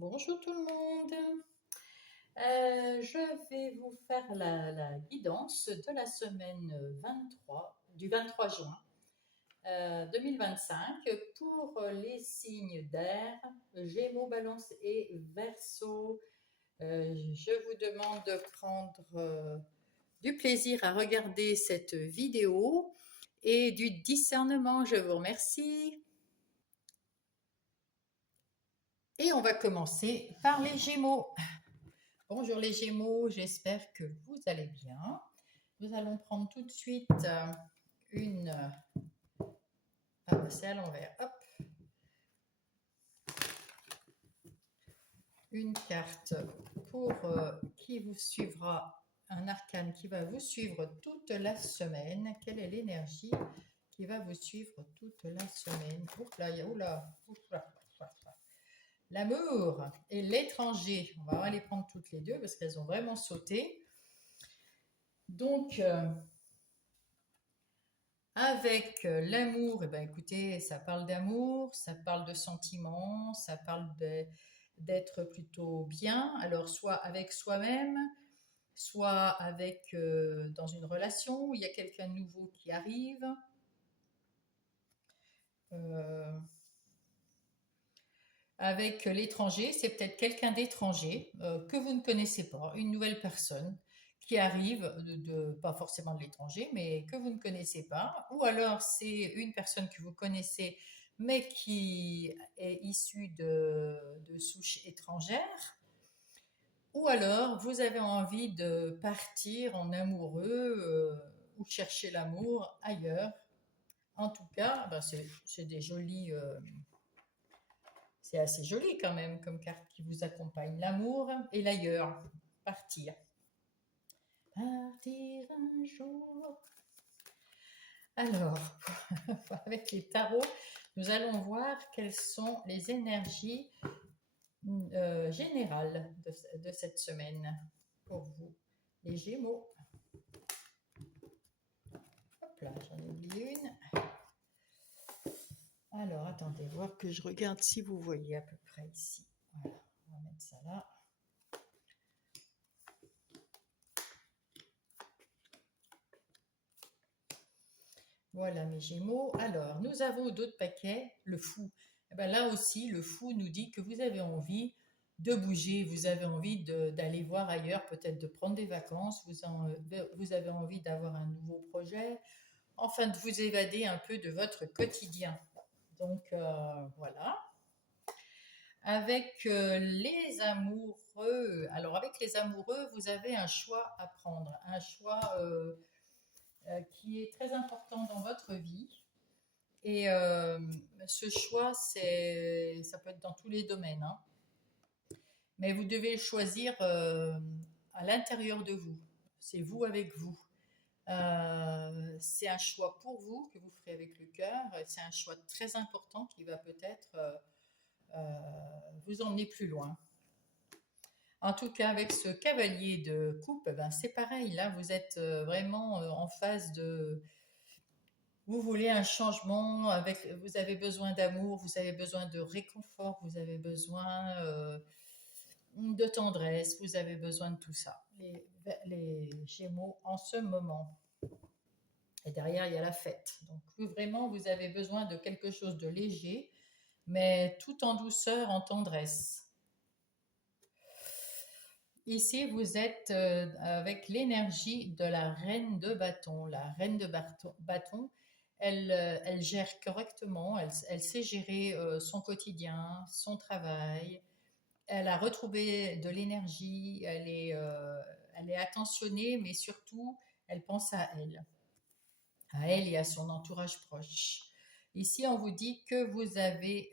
Bonjour tout le monde. Je vais vous faire la guidance de la semaine 23, du 23 juin 2025 pour les signes d'air, Gémeaux, Balance et Verseau. Je vous demande de prendre du plaisir à regarder cette vidéo et du discernement. Je vous remercie. Et on va commencer par les Gémeaux. Bonjour les Gémeaux, j'espère que vous allez bien. Nous allons prendre tout de suite une... c'est à l'envers. Hop. Une carte pour qui vous suivra, un arcane qui va vous suivre toute la semaine. Quelle est l'énergie qui va vous suivre toute la semaine? Oula. L'amour et l'étranger. On va les prendre toutes les deux parce qu'elles ont vraiment sauté. Donc, avec l'amour, eh ben, écoutez, ça parle d'amour, ça parle de sentiments, ça parle d'être plutôt bien. Alors, soit avec soi-même, soit avec dans une relation où il y a quelqu'un de nouveau qui arrive. Euh, Avec l'étranger, c'est peut-être quelqu'un d'étranger que vous ne connaissez pas, une nouvelle personne qui arrive, pas forcément de l'étranger, mais que vous ne connaissez pas, ou alors c'est une personne que vous connaissez, mais qui est issue de souche étrangère, ou alors vous avez envie de partir en amoureux ou chercher l'amour ailleurs. En tout cas, ben c'est des jolis c'est assez joli quand même comme carte qui vous accompagne. L'amour et l'ailleurs. Partir. Partir un jour. Alors, avec les tarots, nous allons voir quelles sont les énergies générales de cette semaine pour vous, les Gémeaux. Hop là, j'en ai oublié une. Alors, attendez, voir que je regarde si vous voyez à peu près ici. Voilà, on va mettre ça là. Voilà mes Gémeaux. Alors, nous avons d'autres paquets, le fou. Eh ben là aussi, le fou nous dit que vous avez envie de bouger, vous avez envie d'aller voir ailleurs, peut-être de prendre des vacances, vous avez envie d'avoir un nouveau projet, enfin de vous évader un peu de votre quotidien. Donc voilà. Avec les amoureux, alors avec les amoureux, vous avez un choix à prendre, un choix qui est très important dans votre vie. Et ce choix, ça peut être dans tous les domaines, hein. Mais vous devez choisir à l'intérieur de vous. C'est vous avec vous. C'est un choix pour vous que vous ferez avec le cœur. C'est un choix très important qui va peut-être vous emmener plus loin. En tout cas, avec ce cavalier de coupe, ben, c'est pareil. Là, vous êtes vraiment en phase de... Vous voulez un changement, vous avez besoin d'amour, vous avez besoin de réconfort, vous avez besoin de tendresse, vous avez besoin de tout ça. Les Gémeaux en ce moment. Et derrière, il y a la fête. Donc vraiment, vous avez besoin de quelque chose de léger, mais tout en douceur, en tendresse. Ici, vous êtes avec l'énergie de la reine de bâton. La reine de bâton, elle gère correctement, elle sait gérer son quotidien, son travail. Elle a retrouvé de l'énergie, elle est attentionnée, mais surtout, elle pense à elle et à son entourage proche. Ici, on vous dit que vous avez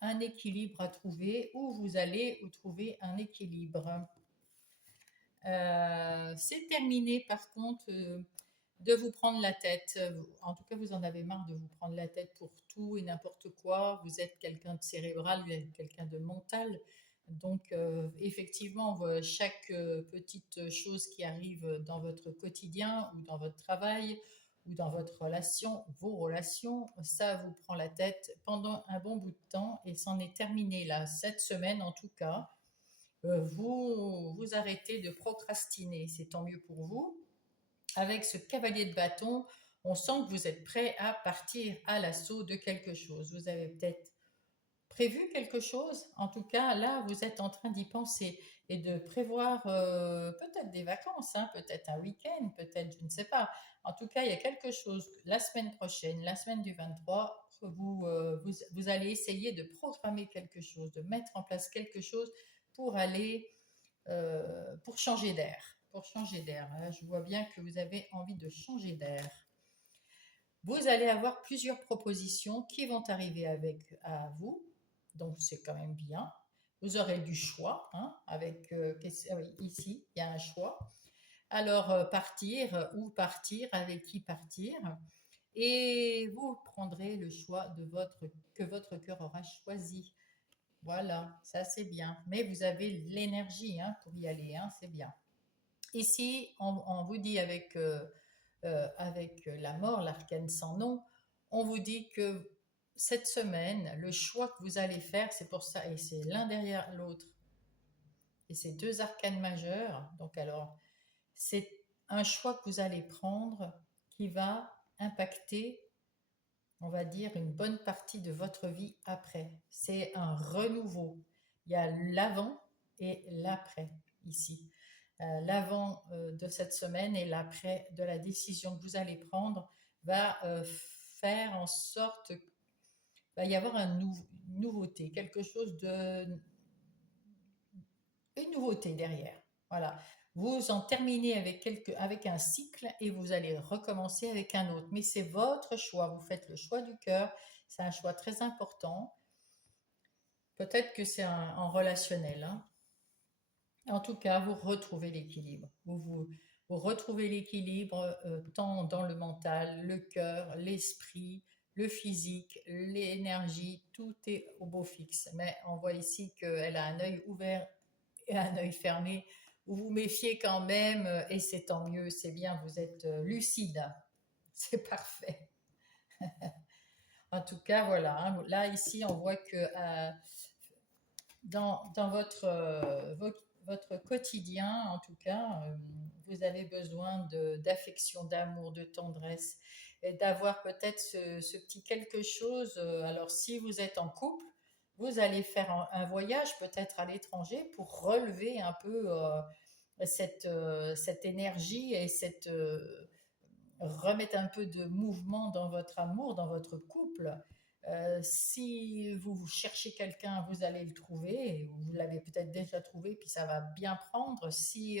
un équilibre à trouver ou vous allez trouver un équilibre. C'est terminé par contre de vous prendre la tête. En tout cas, vous en avez marre de vous prendre la tête pour tout et n'importe quoi. Vous êtes quelqu'un de cérébral, vous êtes quelqu'un de mental. Donc, effectivement, chaque petite chose qui arrive dans votre quotidien ou dans votre travail ou dans votre relation, vos relations, ça vous prend la tête pendant un bon bout de temps et c'en est terminé là. Cette semaine en tout cas, vous arrêtez de procrastiner, c'est tant mieux pour vous. Avec ce cavalier de bâton, on sent que vous êtes prêt à partir à l'assaut de quelque chose. Vous avez peut-être prévu quelque chose. En tout cas, là, vous êtes en train d'y penser et de prévoir peut-être des vacances, hein, peut-être un week-end, peut-être, je ne sais pas. En tout cas, il y a quelque chose la semaine prochaine, la semaine du 23, vous allez essayer de programmer quelque chose, de mettre en place quelque chose pour aller, pour changer d'air. Pour changer d'air. Là, je vois bien que vous avez envie de changer d'air. Vous allez avoir plusieurs propositions qui vont arriver à vous, donc c'est quand même bien. Vous aurez du choix, hein, ici, il y a un choix. Alors, où partir, avec qui partir, et vous prendrez le choix que votre cœur aura choisi. Voilà, ça c'est bien. Mais vous avez l'énergie hein, pour y aller, hein, c'est bien. Ici, on vous dit avec la mort, l'arcane sans nom, on vous dit que cette semaine, le choix que vous allez faire, c'est pour ça, et c'est l'un derrière l'autre, et c'est deux arcanes majeurs. Donc alors, c'est un choix que vous allez prendre qui va impacter, on va dire, une bonne partie de votre vie après. C'est un renouveau. Il y a l'avant et l'après ici. L'avant de cette semaine et l'après de la décision que vous allez prendre va faire en sorte qu'il va y avoir une nouveauté, quelque chose de... une nouveauté derrière. Voilà. Vous en terminez avec un cycle et vous allez recommencer avec un autre. Mais c'est votre choix. Vous faites le choix du cœur. C'est un choix très important. Peut-être que c'est en relationnel. Hein. En tout cas, vous retrouvez l'équilibre. Vous retrouvez l'équilibre tant dans le mental, le cœur, l'esprit, le physique, l'énergie, tout est au beau fixe. Mais on voit ici qu'elle a un œil ouvert et un œil fermé. Vous vous méfiez quand même et c'est tant mieux, c'est bien, vous êtes lucide. C'est parfait. En tout cas, voilà. Hein, là, ici, on voit que dans votre quotidien, en tout cas, vous avez besoin d'affection, d'amour, de tendresse, et d'avoir peut-être ce petit quelque chose. Alors, si vous êtes en couple, vous allez faire un voyage peut-être à l'étranger pour relever un peu cette énergie et remettre un peu de mouvement dans votre amour, dans votre couple. Si vous cherchez quelqu'un, vous allez le trouver. Vous l'avez peut-être déjà trouvé, puis ça va bien prendre. Si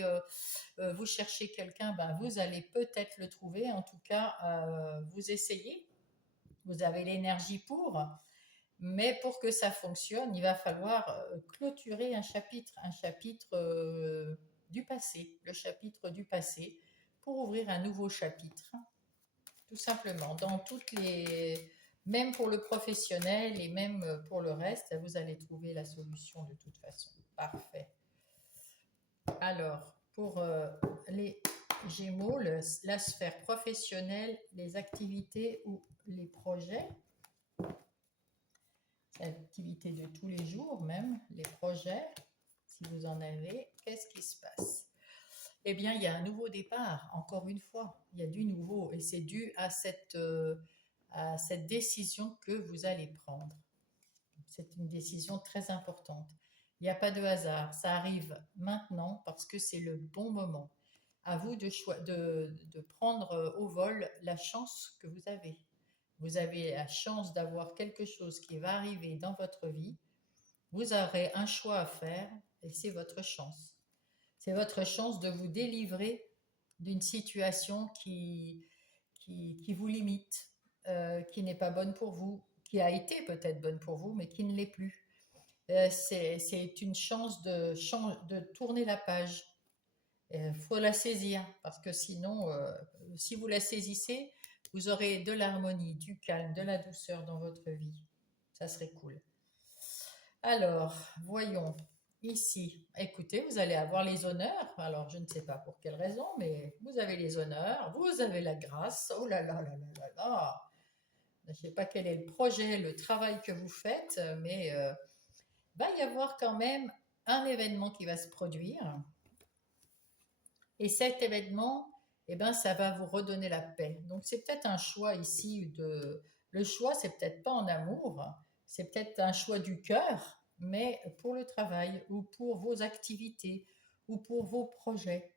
vous cherchez quelqu'un, ben, vous allez peut-être le trouver. En tout cas, vous essayez. Vous avez l'énergie pour. Mais pour que ça fonctionne, il va falloir clôturer un chapitre du passé, le chapitre du passé, pour ouvrir un nouveau chapitre, tout simplement. Même pour le professionnel et même pour le reste, vous allez trouver la solution de toute façon. Parfait. Alors, pour les Gémeaux, la sphère professionnelle, les activités ou les projets, activités de tous les jours même, les projets, si vous en avez, qu'est-ce qui se passe? Eh bien, il y a un nouveau départ, encore une fois, il y a du nouveau et c'est dû à cette décision que vous allez prendre. C'est une décision très importante. Il n'y a pas de hasard, ça arrive maintenant parce que c'est le bon moment. À vous de prendre au vol la chance que vous avez. Vous avez la chance d'avoir quelque chose qui va arriver dans votre vie. Vous aurez un choix à faire et c'est votre chance. C'est votre chance de vous délivrer d'une situation qui vous limite, qui n'est pas bonne pour vous, qui a été peut-être bonne pour vous, mais qui ne l'est plus. C'est une chance de tourner la page. Il faut la saisir, parce que sinon, si vous la saisissez, vous aurez de l'harmonie, du calme, de la douceur dans votre vie. Ça serait cool. Alors, voyons. Ici, écoutez, vous allez avoir les honneurs. Alors, je ne sais pas pour quelle raison, mais vous avez les honneurs, vous avez la grâce. Oh là là là là là là. Je ne sais pas quel est le projet, le travail que vous faites, mais va y avoir quand même un événement qui va se produire. Et cet événement, eh ben, ça va vous redonner la paix. Donc, c'est peut-être un choix ici de. Le choix, c'est peut-être pas en amour, c'est peut-être un choix du cœur, mais pour le travail ou pour vos activités ou pour vos projets.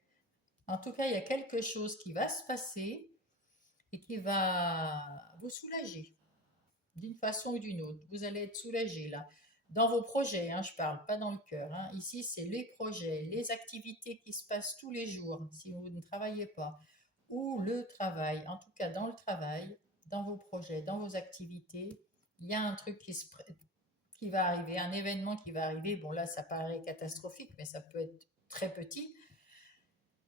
En tout cas, il y a quelque chose qui va se passer et qui va vous soulager d'une façon ou d'une autre. Vous allez être soulagé là. Dans vos projets, hein, je parle pas dans le cœur. Hein. Ici, c'est les projets, les activités qui se passent tous les jours si vous ne travaillez pas, ou le travail. En tout cas, dans le travail, dans vos projets, dans vos activités, il y a un truc qui va arriver, un événement qui va arriver. Bon, là, ça paraît catastrophique, mais ça peut être très petit.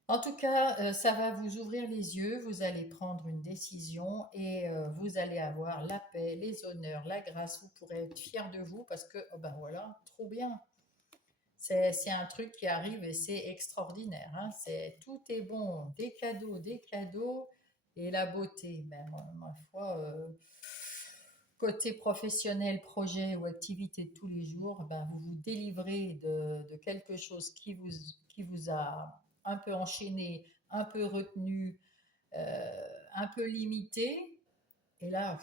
En tout cas, ça va vous ouvrir les yeux, vous allez prendre une décision et vous allez avoir la paix, les honneurs, la grâce. Vous pourrez être fier de vous parce que, oh ben voilà, trop bien. C'est un truc qui arrive et c'est extraordinaire. Hein. Tout est bon, des cadeaux et la beauté. Ben, ma foi, côté professionnel, projet ou activité de tous les jours, ben, vous vous délivrez de quelque chose qui vous a un peu enchaîné, un peu retenu, un peu limité. Et là,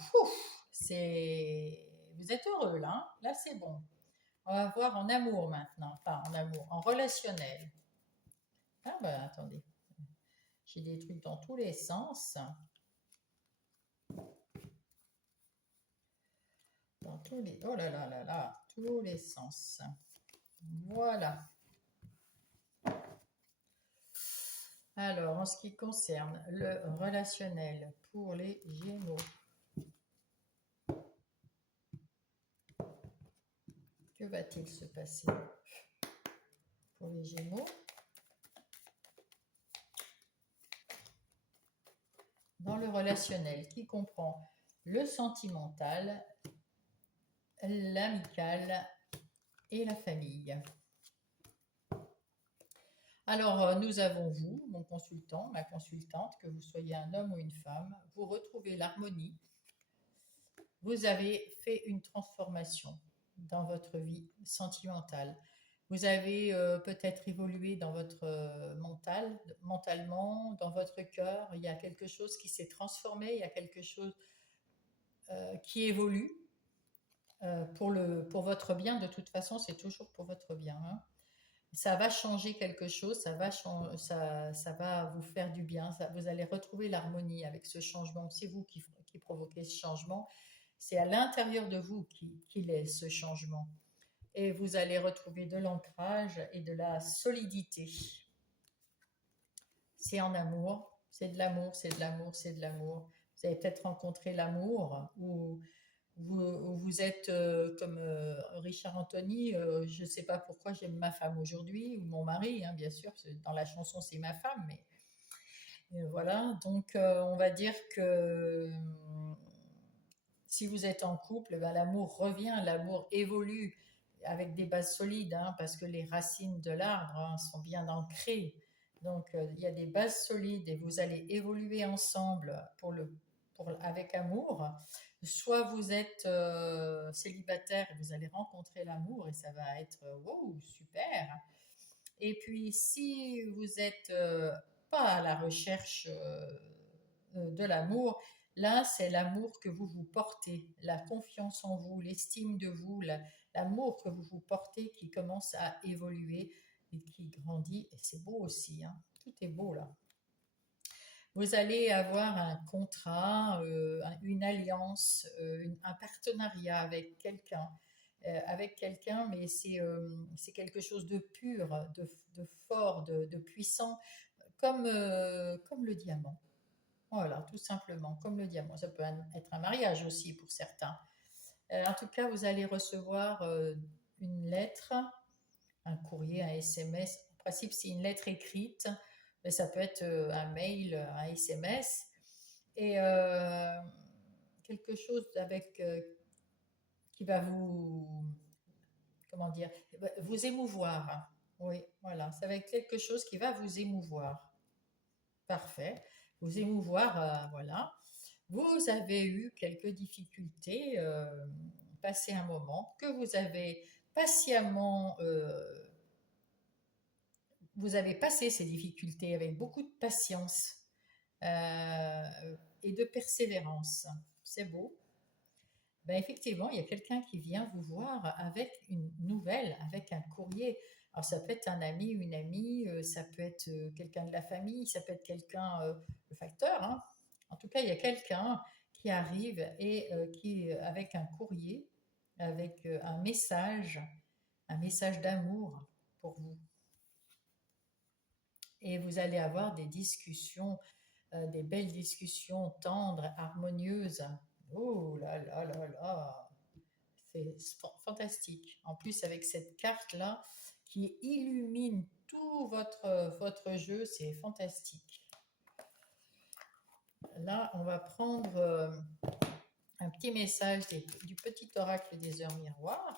vous êtes heureux là. Hein. Là, c'est bon. On va voir en amour maintenant, pas en amour, en relationnel. Ah ben attendez, j'ai des trucs dans tous les sens. Dans tous les, oh là là là là, tous les sens. Voilà. Alors, en ce qui concerne le relationnel pour les Gémeaux, que va-t-il se passer pour les Gémeaux? Dans le relationnel qui comprend le sentimental, l'amical et la famille. Alors, nous avons vous, mon consultant, ma consultante, que vous soyez un homme ou une femme, vous retrouvez l'harmonie, vous avez fait une transformation dans votre vie sentimentale. Vous avez peut-être évolué dans votre mentalement, dans votre cœur. Il y a quelque chose qui s'est transformé, il y a quelque chose qui évolue pour votre bien. De toute façon, c'est toujours pour votre bien. Hein. Ça va changer quelque chose, ça va vous faire du bien, vous allez retrouver l'harmonie avec ce changement. C'est vous qui provoquez ce changement, c'est à l'intérieur de vous qu'il est ce changement. Et vous allez retrouver de l'ancrage et de la solidité. C'est en amour, c'est de l'amour, c'est de l'amour, c'est de l'amour. Vous avez peut-être rencontré l'amour ou vous êtes comme Richard Anthony, je ne sais pas pourquoi j'aime ma femme aujourd'hui, ou mon mari, hein, bien sûr, dans la chanson c'est ma femme, mais voilà, donc on va dire que si vous êtes en couple, ben, l'amour revient, l'amour évolue avec des bases solides, hein, parce que les racines de l'arbre hein, sont bien ancrées. Donc il y a des bases solides et vous allez évoluer ensemble avec amour. Soit vous êtes célibataire et vous allez rencontrer l'amour et ça va être wow, super. Et puis si vous êtes pas à la recherche de l'amour, là, c'est l'amour que vous vous portez, la confiance en vous, l'estime de vous, l'amour que vous vous portez qui commence à évoluer et qui grandit. Et c'est beau aussi, hein. Tout est beau là. Vous allez avoir un contrat, une alliance, un partenariat avec quelqu'un, mais c'est quelque chose de pur, de fort, de puissant, comme le diamant. Voilà, tout simplement, comme le diamant. Ça peut être un mariage aussi pour certains. En tout cas, vous allez recevoir une lettre, un courrier, un SMS. En principe, c'est une lettre écrite, mais ça peut être un mail, un SMS. Et quelque chose qui va comment dire, vous émouvoir. Oui, voilà, ça va être quelque chose qui va vous émouvoir. Parfait. Vous émouvoir, voilà. Vous avez eu quelques difficultés, passé un moment, que vous avez patiemment, vous avez passé ces difficultés avec beaucoup de patience et de persévérance. C'est beau. Ben effectivement, il y a quelqu'un qui vient vous voir avec une nouvelle, avec un courrier. Alors ça peut être un ami, une amie, ça peut être quelqu'un de la famille, ça peut être quelqu'un, le facteur, hein. En tout cas, il y a quelqu'un qui arrive et qui, avec un courrier, avec un message d'amour pour vous. Et vous allez avoir des discussions, des belles discussions tendres, harmonieuses. Oh là là là là, c'est fantastique. En plus, avec cette carte-là qui illumine tout votre jeu, c'est fantastique. Là, on va prendre un petit message du petit oracle des heures miroirs.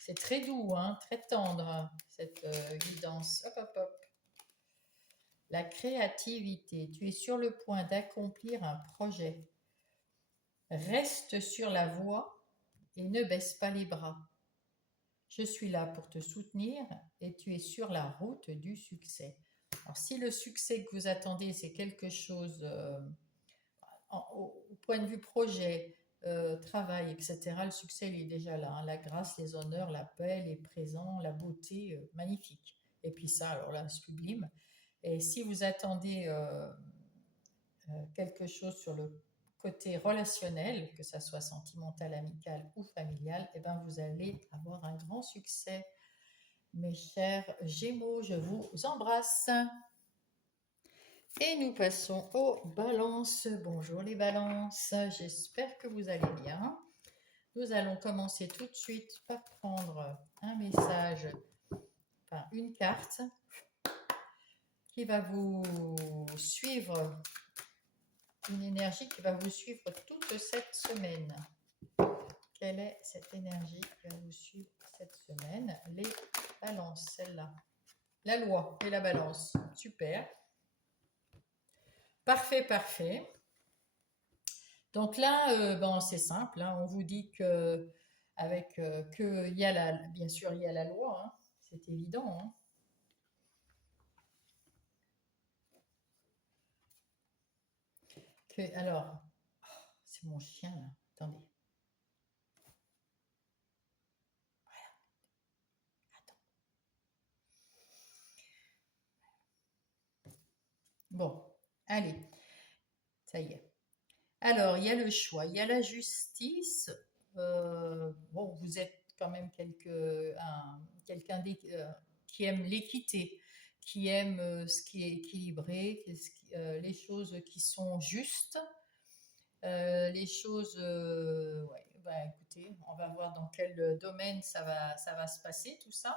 C'est très doux, hein, très tendre, cette guidance. Hop, hop, hop. La créativité. Tu es sur le point d'accomplir un projet. Reste sur la voie et ne baisse pas les bras. Je suis là pour te soutenir et tu es sur la route du succès. Alors, si le succès que vous attendez, c'est quelque chose au point de vue projet, travail, etc., le succès, il est déjà là, hein. La grâce, les honneurs, la paix, les présents, la beauté, magnifique. Et puis ça, alors là, sublime. Et si vous attendez quelque chose sur le côté relationnel, que ça soit sentimental, amical ou familial, eh ben vous allez avoir un grand succès. Mes chers Gémeaux, je vous embrasse. Et nous passons aux balances. Bonjour les balances, j'espère que vous allez bien. Nous allons commencer tout de suite par prendre un message, enfin une carte qui va vous suivre, une énergie qui va vous suivre toute cette semaine. Quelle est cette énergie qui va vous suivre cette semaine? Les balances, celle-là. La loi et la balance. Super. Parfait, parfait. Donc là, ben, c'est simple, hein, on vous dit que avec que il y a bien sûr il y a la loi, hein, c'est évident, hein. Alors, c'est mon chien là. Attendez. Attends. Bon, allez, ça y est. Alors, il y a le choix, il y a la justice. Bon, vous êtes quand même quelqu'un qui aime l'équité, qui aime ce qui est équilibré, les choses qui sont justes, les choses. Ouais, bah, écoutez, on va voir dans quel domaine ça va se passer tout ça.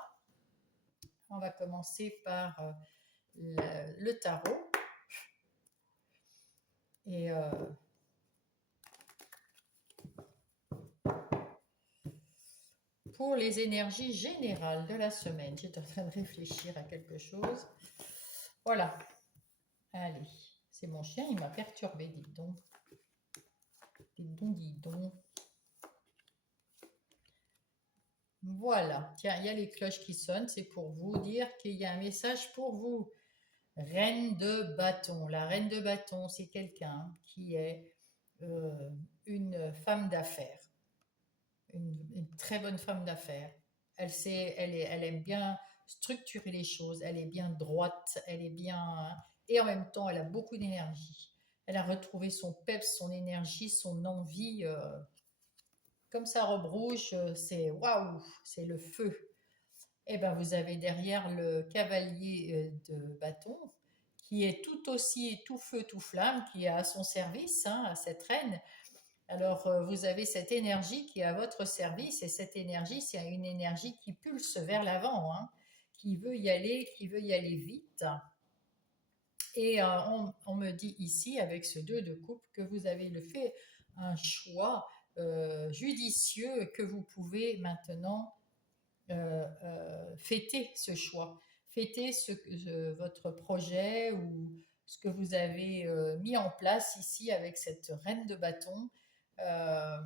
On va commencer par le tarot. Et pour les énergies générales de la semaine, j'étais en train de réfléchir à quelque chose. Voilà. Allez, c'est mon chien, il m'a perturbé, dites donc. Dites donc. Voilà. Tiens, il y a les cloches qui sonnent, c'est pour vous dire qu'il y a un message pour vous. Reine de bâton. La reine de bâton, c'est quelqu'un qui est une femme d'affaires. Une très bonne femme d'affaires. Elle aime bien structurer les choses, elle est bien droite, elle est bien. Et en même temps, elle a beaucoup d'énergie. Elle a retrouvé son peps, son énergie, son envie. Comme sa robe rouge, c'est waouh, c'est le feu. Et ben vous avez derrière le cavalier de bâton, qui est tout aussi tout feu, tout flamme, qui est à son service, hein, à cette reine. Alors, vous avez cette énergie qui est à votre service, et cette énergie, c'est une énergie qui pulse vers l'avant, hein, qui veut y aller vite. Et on me dit ici, avec ce 2 de coupe, que vous avez fait un choix judicieux que vous pouvez maintenant fêter ce choix, fêter votre projet ou ce que vous avez mis en place ici avec cette reine de bâton. Euh,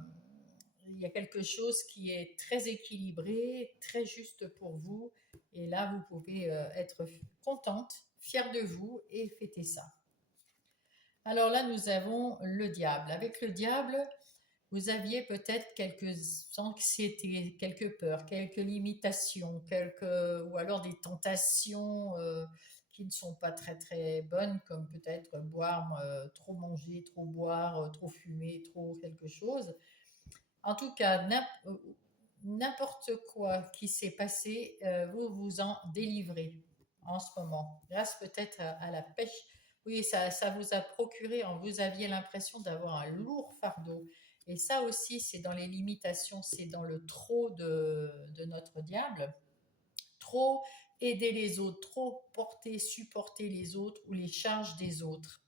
il y a quelque chose qui est très équilibré, très juste pour vous. Et là, vous pouvez être contente, fière de vous et fêter ça. Alors là, nous avons le diable. Avec le diable, vous aviez peut-être quelques anxiétés, quelques peurs, quelques limitations, ou alors des tentations qui ne sont pas très très bonnes, comme peut-être boire, trop manger, trop boire, trop fumer, trop quelque chose. En tout cas, n'importe quoi qui s'est passé, vous vous en délivrez en ce moment, grâce peut-être à la pêche. Oui, ça vous a procuré, vous aviez l'impression d'avoir un lourd fardeau. Et ça aussi, c'est dans les limitations, c'est dans le trop de notre diable. Trop aider les autres, trop porter, supporter les autres ou les charges des autres.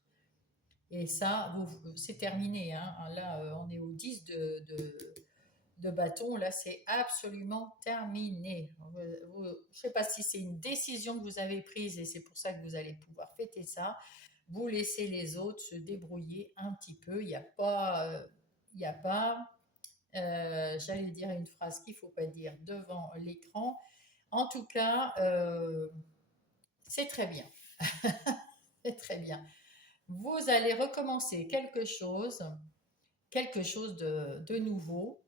Et ça, c'est terminé. Hein. Là, on est au 10 de bâton, là, c'est absolument terminé. Je ne sais pas si c'est une décision que vous avez prise et c'est pour ça que vous allez pouvoir fêter ça. Vous laissez les autres se débrouiller un petit peu. Il y a pas j'allais dire une phrase qu'il ne faut pas dire devant l'écran. En tout cas, c'est très bien. C'est très bien. Vous allez recommencer quelque chose de nouveau.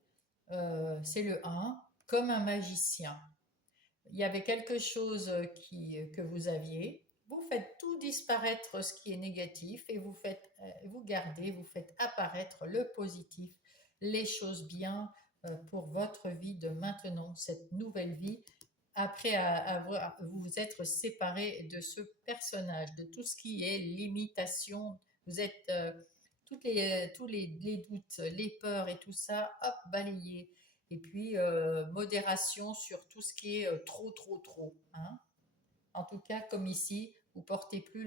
C'est le 1, comme un magicien. Il y avait quelque chose que vous aviez. Vous faites tout disparaître ce qui est négatif et vous gardez, vous faites apparaître le positif, les choses bien pour votre vie de maintenant, cette nouvelle vie, après avoir vous être séparé de ce personnage, de tout ce qui est limitation. Vous êtes tous les doutes, les peurs et tout ça, hop, balayés. Et puis, modération sur tout ce qui est trop, trop, trop. Hein. En tout cas, comme ici, vous portez plus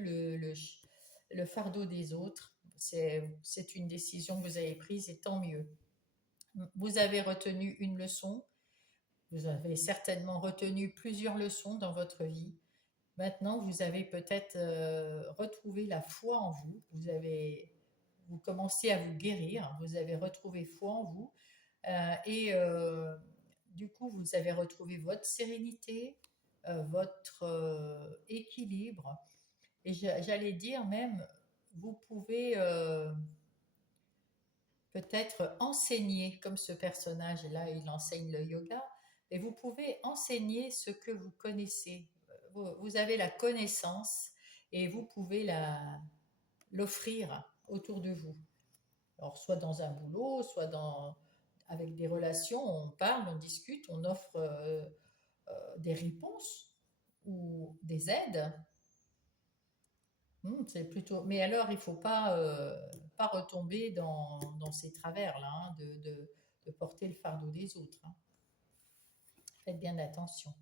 le fardeau des autres. C'est une décision que vous avez prise et tant mieux. Vous avez retenu une leçon. Vous avez certainement retenu plusieurs leçons dans votre vie. Maintenant, vous avez peut-être retrouvé la foi en vous. Vous commencez à vous guérir. Vous avez retrouvé foi en vous. Et du coup, vous avez retrouvé votre sérénité, votre équilibre. Et j'allais dire même, vous pouvez peut-être enseigner, comme ce personnage-là, il enseigne le yoga, et vous pouvez enseigner ce que vous connaissez. Vous avez la connaissance et vous pouvez l'offrir autour de vous. Alors, soit dans un boulot, soit avec des relations, on parle, on discute, on offre des réponses ou des aides. C'est plutôt. Mais alors, il ne faut pas retomber dans ces travers-là, hein, de porter le fardeau des autres. Hein. Faites bien attention.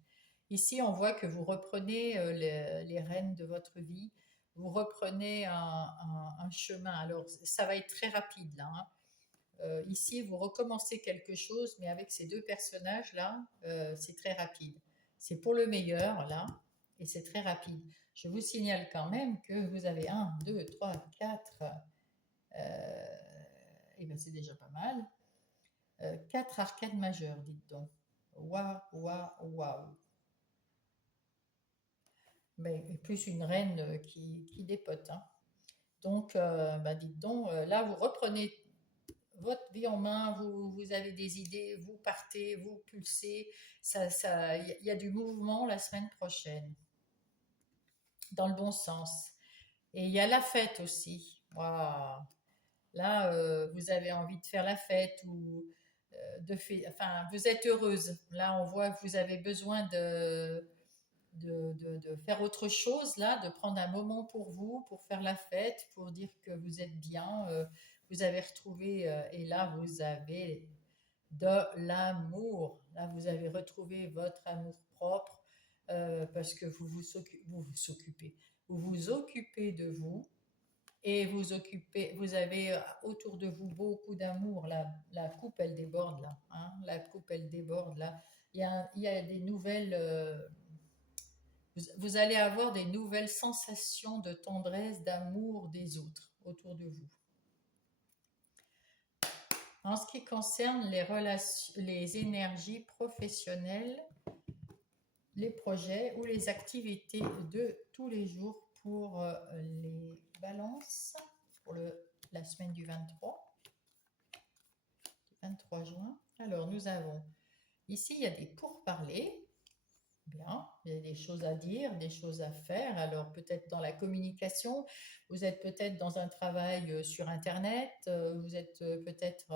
Ici, on voit que vous reprenez les rênes de votre vie, vous reprenez un chemin. Alors, ça va être très rapide là. Hein. Ici, vous recommencez quelque chose, mais avec ces deux personnages-là, c'est très rapide. C'est pour le meilleur, là, et c'est très rapide. Je vous signale quand même que vous avez 1, 2, 3, 4, et bien c'est déjà pas mal. 4 arcades majeures, dites donc. Waouh, waouh, waouh. Mais plus une reine qui dépote. Hein. Donc, dites donc, là, vous reprenez votre vie en main, vous avez des idées, vous partez, vous pulsez. Il y a du mouvement la semaine prochaine, dans le bon sens. Et il y a la fête aussi. Waouh. Là, vous avez envie de faire la fête ou enfin, vous êtes heureuse. Là, on voit que vous avez besoin de faire autre chose, là, de prendre un moment pour vous, pour faire la fête, pour dire que vous êtes bien, vous avez retrouvé, et là, vous avez de l'amour. Là, vous avez retrouvé votre amour propre parce que vous vous occupez de vous et vous avez autour de vous beaucoup d'amour. La coupe, elle déborde là. Hein, la coupe, elle déborde là. il y a des nouvelles, vous allez avoir des nouvelles sensations de tendresse, d'amour des autres autour de vous. En ce qui concerne les relations, les énergies professionnelles, les projets ou les activités de tous les jours pour les balances, pour la semaine du 23 juin. Alors, nous avons ici, il y a des pourparlers. Bien, il y a des choses à dire, des choses à faire. Alors, peut-être dans la communication, vous êtes peut-être dans un travail sur Internet, vous êtes peut-être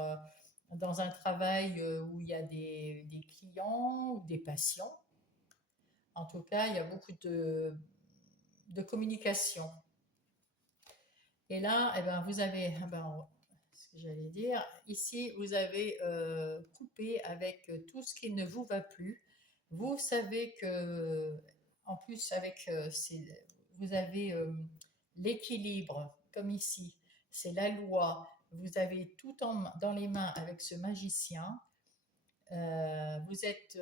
dans un travail où il y a des clients ou des patients. En tout cas, il y a beaucoup de communication. Et là, eh ben, vous avez, ce que j'allais dire, ici, vous avez coupé avec tout ce qui ne vous va plus. Vous savez que, en plus, avec, vous avez l'équilibre, comme ici, c'est la loi. Vous avez tout dans les mains avec ce magicien. Vous êtes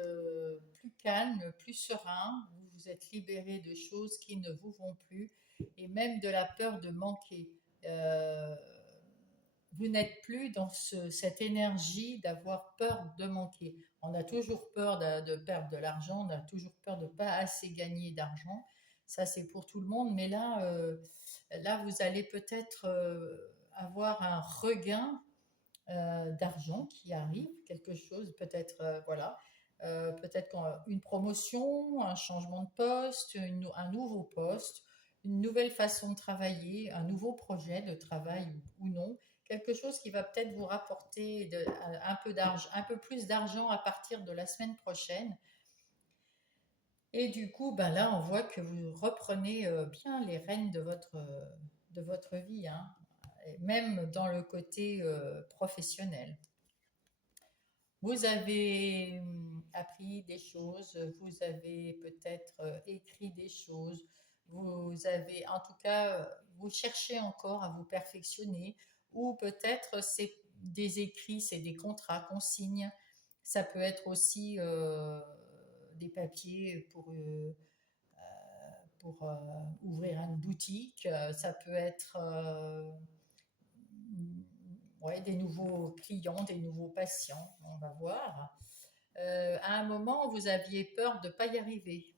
plus calme, plus serein, vous vous êtes libéré de choses qui ne vous vont plus et même de la peur de manquer. Euh, vous n'êtes plus dans cette énergie d'avoir peur de manquer. On a toujours peur de perdre de l'argent, on a toujours peur de ne pas assez gagner d'argent. Ça, c'est pour tout le monde. Mais là, là vous allez peut-être avoir un regain d'argent qui arrive, quelque chose, peut-être, voilà, peut-être une promotion, un changement de poste, un nouveau poste, une nouvelle façon de travailler, un nouveau projet de travail ou non, quelque chose qui va peut-être vous rapporter un peu d'argent, un peu plus d'argent à partir de la semaine prochaine. Et du coup, ben là, on voit que vous reprenez bien les rênes de votre vie, hein, même dans le côté professionnel. Vous avez appris des choses, vous avez peut-être écrit des choses, vous avez, en tout cas, vous cherchez encore à vous perfectionner, ou peut-être c'est des écrits, c'est des contrats qu'on signe. Ça peut être aussi des papiers pour ouvrir une boutique. Ça peut être ouais, des nouveaux clients, des nouveaux patients, on va voir. À un moment, vous aviez peur de ne pas y arriver.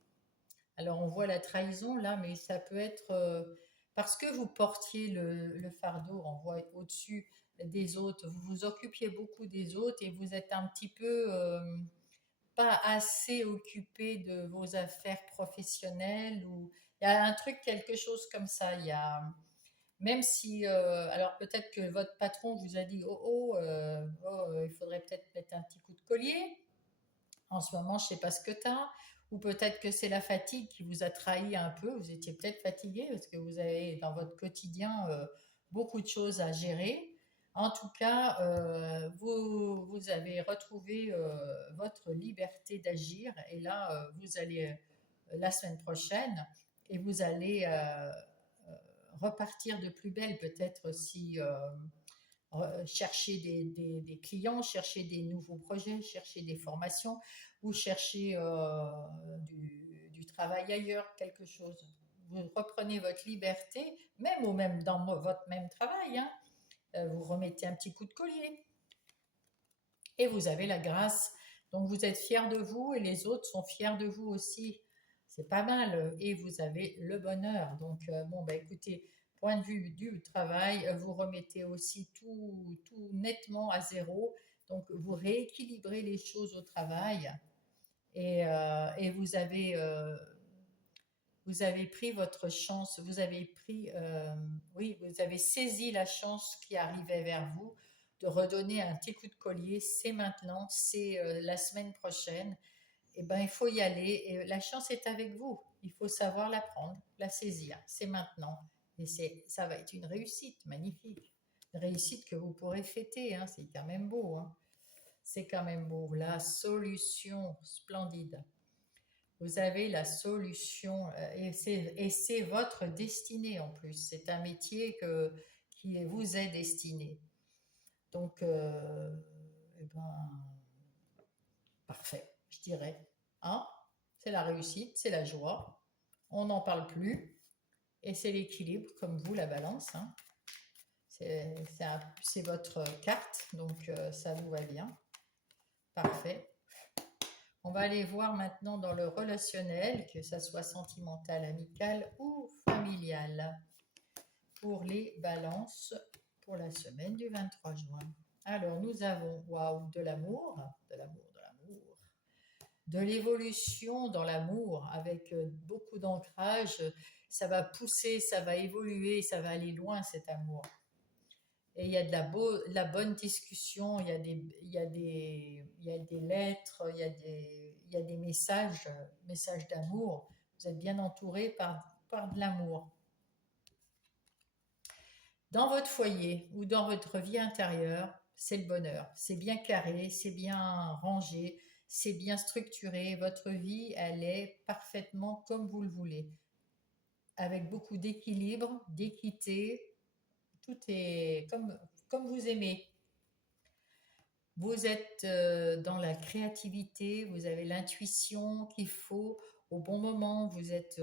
Alors, on voit la trahison là, mais ça peut être parce que vous portiez le fardeau, on voit au-dessus des autres, vous vous occupiez beaucoup des autres et vous êtes un petit peu pas assez occupé de vos affaires professionnelles ou il y a un truc, quelque chose comme ça. Il y a même si, alors peut-être que votre patron vous a dit, il faudrait peut-être mettre un petit coup de collier. En ce moment, je ne sais pas ce que tu as. Ou peut-être que c'est la fatigue qui vous a trahi un peu. Vous étiez peut-être fatigué parce que vous avez dans votre quotidien beaucoup de choses à gérer. En tout cas, vous avez retrouvé votre liberté d'agir. Et là, vous allez la semaine prochaine et vous allez repartir de plus belle peut-être si chercher des clients, chercher des nouveaux projets, chercher des formations ou chercher du travail ailleurs, quelque chose. Vous reprenez votre liberté, même ou même dans votre même travail, hein, vous remettez un petit coup de collier et vous avez la grâce. Donc vous êtes fiers de vous et les autres sont fiers de vous aussi. C'est pas mal et vous avez le bonheur. Donc bon bah écoutez, point de vue du travail, vous remettez aussi tout nettement à zéro. Donc vous rééquilibrez les choses au travail et vous avez pris votre chance, vous avez pris, oui, vous avez saisi la chance qui arrivait vers vous de redonner un petit coup de collier. C'est maintenant, c'est la semaine prochaine. Eh ben, il faut y aller. Et la chance est avec vous. Il faut savoir la prendre, la saisir. C'est maintenant. Et ça va être une réussite magnifique. Une réussite que vous pourrez fêter. Hein. C'est quand même beau. Hein. C'est quand même beau. La solution splendide. Vous avez la solution et c'est votre destinée en plus. C'est un métier qui vous est destiné. Donc, eh ben, parfait. Je dirais. Hein? C'est la réussite, c'est la joie. On n'en parle plus. Et c'est l'équilibre, comme vous, la balance. Hein. C'est votre carte, donc ça vous va bien. Parfait. On va aller voir maintenant dans le relationnel, que ça soit sentimental, amical ou familial, pour les balances pour la semaine du 23 juin. Alors, nous avons, waouh, de l'amour, de l'évolution dans l'amour, avec beaucoup d'ancrage. Ça va pousser, ça va évoluer, ça va aller loin, cet amour. Et il y a de la bonne discussion, il y a des lettres, il y a des messages, messages d'amour. Vous êtes bien entouré par de l'amour. Dans votre foyer ou dans votre vie intérieure, c'est le bonheur. C'est bien carré, c'est bien rangé, c'est bien structuré. Votre vie, elle est parfaitement comme vous le voulez, avec beaucoup d'équilibre, d'équité. Tout est comme vous aimez. Vous êtes dans la créativité, vous avez l'intuition qu'il faut au bon moment, vous êtes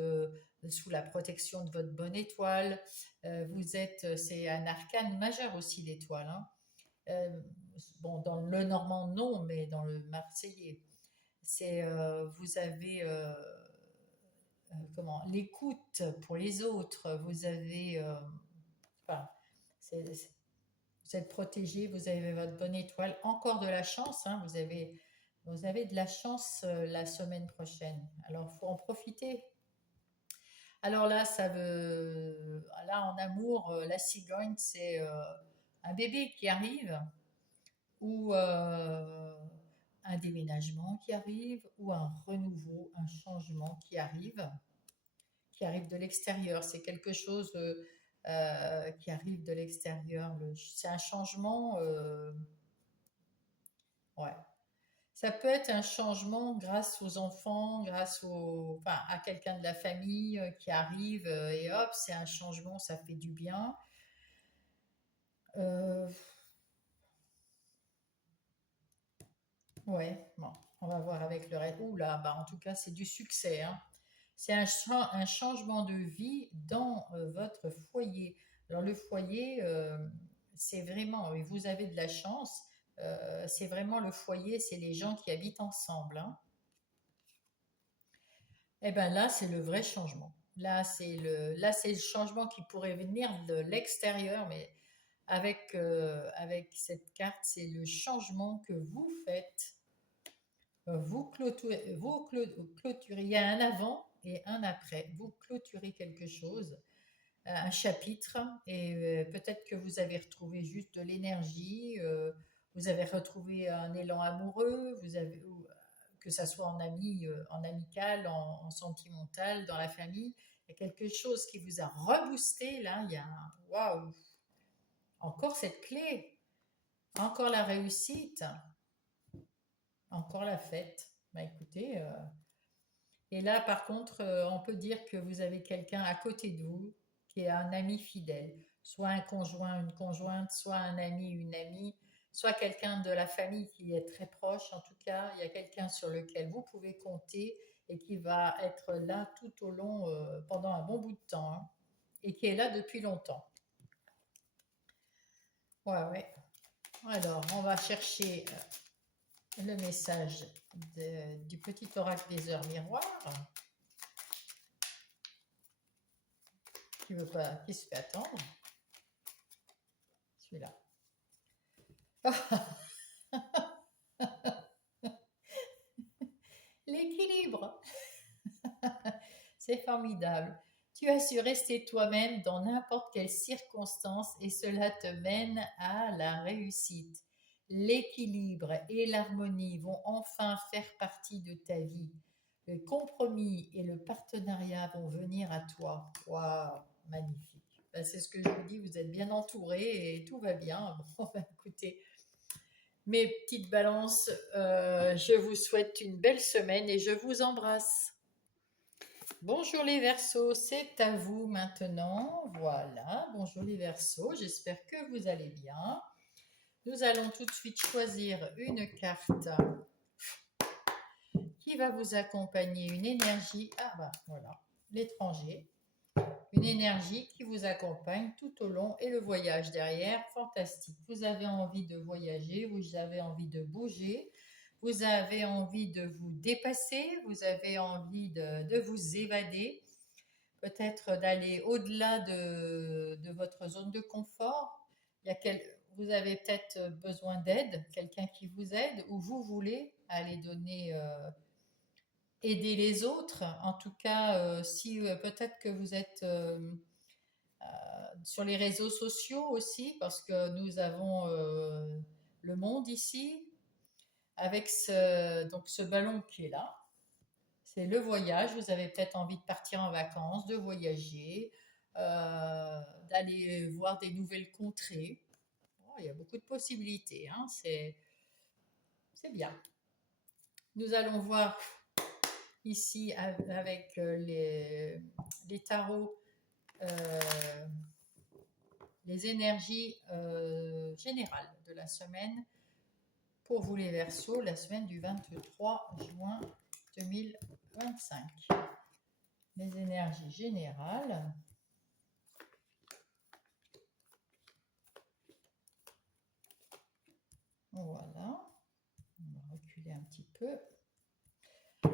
sous la protection de votre bonne étoile, c'est un arcane majeur aussi l'étoile. Hein. Euh, bon, dans le normand non, mais dans le marseillais, vous avez comment l'écoute pour les autres, vous avez, enfin, c'est, vous êtes protégé, vous avez votre bonne étoile, encore de la chance, hein, vous avez de la chance la semaine prochaine. Alors, il faut en profiter. Alors là, là en amour, la cigogne, c'est un bébé qui arrive, ou un déménagement qui arrive, ou un renouveau, un changement qui arrive de l'extérieur. C'est quelque chose qui arrive de l'extérieur. C'est un changement, ouais. Ça peut être un changement grâce aux enfants, enfin, à quelqu'un de la famille qui arrive et hop, c'est un changement, ça fait du bien. Euh, ouais, bon, on va voir avec le reste. Ouh là, bah, en tout cas, c'est du succès. Hein. C'est un changement de vie dans votre foyer. Alors le foyer, c'est vraiment, et vous avez de la chance, c'est vraiment le foyer, c'est les gens qui habitent ensemble. Hein. Et bien là, c'est le vrai changement. Là, c'est le changement qui pourrait venir de l'extérieur, mais avec cette carte, c'est le changement que vous faites. Clôturez. Il y a un avant et un après. Vous clôturez quelque chose, un chapitre, et peut-être que vous avez retrouvé juste de l'énergie, vous avez retrouvé un élan amoureux, que ça soit en ami, en amical, en sentimental, dans la famille. Il y a quelque chose qui vous a reboosté là. Il y a waouh, encore cette clé, encore la réussite, encore la fête. Bah écoutez, et là par contre, on peut dire que vous avez quelqu'un à côté de vous qui est un ami fidèle, soit un conjoint, une conjointe, soit un ami, une amie, soit quelqu'un de la famille qui est très proche. En tout cas, il y a quelqu'un sur lequel vous pouvez compter et qui va être là tout au long, pendant un bon bout de temps, hein, et qui est là depuis longtemps. Ouais, ouais. Alors, on va chercher le message du petit oracle des heures miroirs qui se fait attendre. Celui-là. L'équilibre. C'est formidable. Tu as su rester toi-même dans n'importe quelle circonstance et cela te mène à la réussite. L'équilibre et l'harmonie vont enfin faire partie de ta vie. Le compromis et le partenariat vont venir à toi. Waouh, magnifique. Ben, c'est ce que je vous dis, vous êtes bien entourés et tout va bien. Bon, ben, écoutez, mes petites balances, je vous souhaite une belle semaine et je vous embrasse. Bonjour les Verseaux, c'est à vous maintenant. Voilà, bonjour les Verseaux, j'espère que vous allez bien. Nous allons tout de suite choisir une carte qui va vous accompagner, une énergie, ah bah voilà, l'étranger, une énergie qui vous accompagne tout au long et le voyage derrière, fantastique. Vous avez envie de voyager, vous avez envie de bouger, vous avez envie de vous dépasser, vous avez envie de vous évader, peut-être d'aller au-delà de votre zone de confort. Il y a vous avez peut-être besoin d'aide, quelqu'un qui vous aide, ou vous voulez aller donner, aider les autres. En tout cas, si peut-être que vous êtes sur les réseaux sociaux aussi, parce que nous avons le monde ici, avec donc ce ballon qui est là. C'est le voyage. Vous avez peut-être envie de partir en vacances, de voyager, d'aller voir des nouvelles contrées. Oh, il y a beaucoup de possibilités, hein. C'est bien. Nous allons voir ici avec les tarots les énergies générales de la semaine pour vous les Verseaux, la semaine du 23 juin 2025. Les énergies générales. Voilà. On va reculer un petit peu.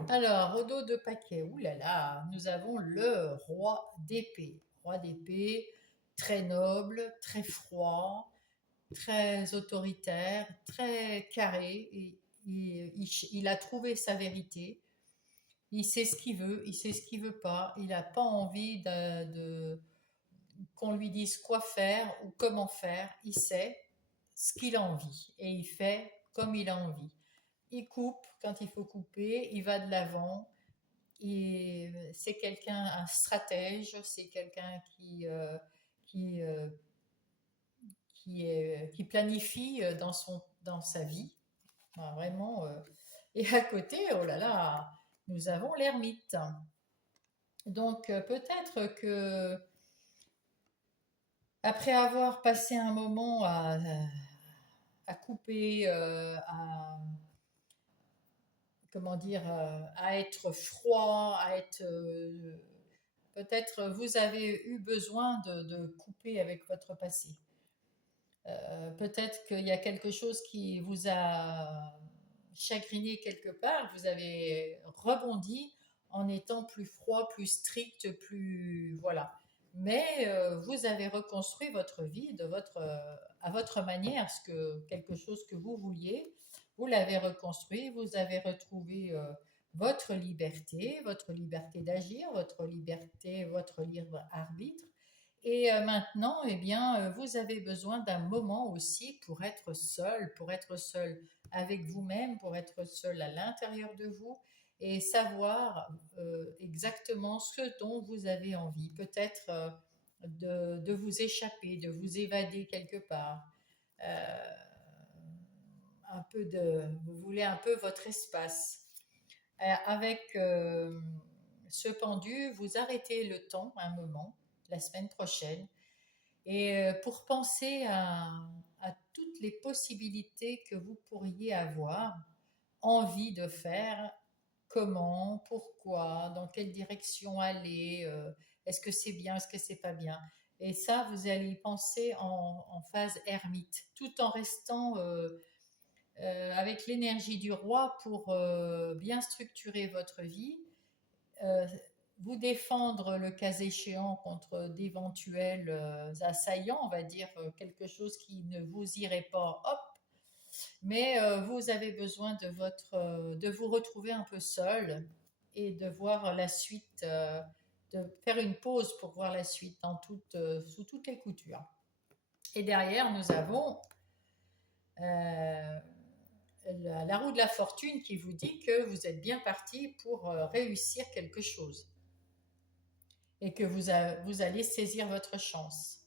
Alors, au dos de paquet, oulala, nous avons le roi d'épée. Roi d'épée, très noble, très froid, très autoritaire, très carré. Et il a trouvé sa vérité. Il sait ce qu'il veut, il sait ce qu'il veut pas. Il n'a pas envie qu'on lui dise quoi faire ou comment faire. Il sait ce qu'il a envie et il fait comme il a envie. Il coupe quand il faut couper, il va de l'avant. C'est quelqu'un, un stratège, c'est quelqu'un qui, euh, qui planifie dans sa vie. Enfin, vraiment. Et à côté, oh là là, nous avons l'ermite. Donc peut-être que après avoir passé un moment à couper, comment dire, à être froid, à être peut-être vous avez eu besoin de couper avec votre passé. Peut-être qu'il y a quelque chose qui vous a chagriné quelque part, vous avez rebondi en étant plus froid, plus strict, plus voilà. Mais vous avez reconstruit votre vie à votre manière, quelque chose que vous vouliez, vous l'avez reconstruit, vous avez retrouvé votre liberté d'agir, votre libre arbitre. Et maintenant, eh bien, vous avez besoin d'un moment aussi pour être seul avec vous-même, pour être seul à l'intérieur de vous et savoir exactement ce dont vous avez envie. Peut-être de vous échapper, de vous évader quelque part. Euh, vous voulez un peu votre espace. Avec ce pendu, vous arrêtez le temps un moment, la semaine prochaine, et pour penser à toutes les possibilités que vous pourriez avoir envie de faire, comment, pourquoi, dans quelle direction aller, est-ce que c'est bien, est-ce que c'est pas bien. Et ça, vous allez y penser en phase ermite, tout en restant avec l'énergie du roi pour bien structurer votre vie, euh, vous défendre le cas échéant contre d'éventuels assaillants, on va dire quelque chose qui ne vous irait pas, hop. Mais vous avez besoin de vous retrouver un peu seul et de voir la suite, de faire une pause pour voir la suite sous toutes les coutures. Et derrière, nous avons euh, la roue de la fortune qui vous dit que vous êtes bien parti pour réussir quelque chose et que vous allez saisir votre chance.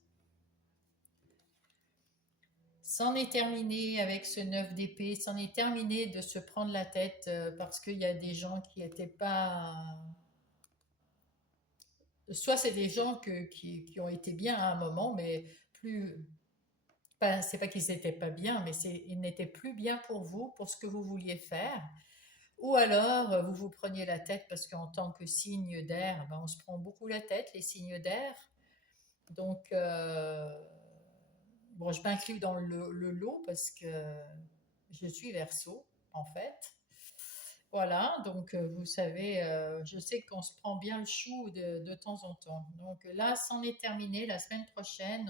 C'en est terminé avec ce 9 d'épée, c'en est terminé de se prendre la tête parce qu'il y a des gens qui n'étaient pas... Soit c'est des gens qui ont été bien à un moment, mais plus... C'est pas qu'ils n'étaient pas bien, mais ils n'étaient plus bien pour vous, pour ce que vous vouliez faire. Ou alors, vous vous preniez la tête parce qu'en tant que signe d'air, ben, on se prend beaucoup la tête, les signes d'air. Donc, bon, je m'inclus dans le lot parce que je suis Verseau, en fait. Voilà, donc vous savez, je sais qu'on se prend bien le chou de temps en temps. Donc là, c'en est terminé. La semaine prochaine,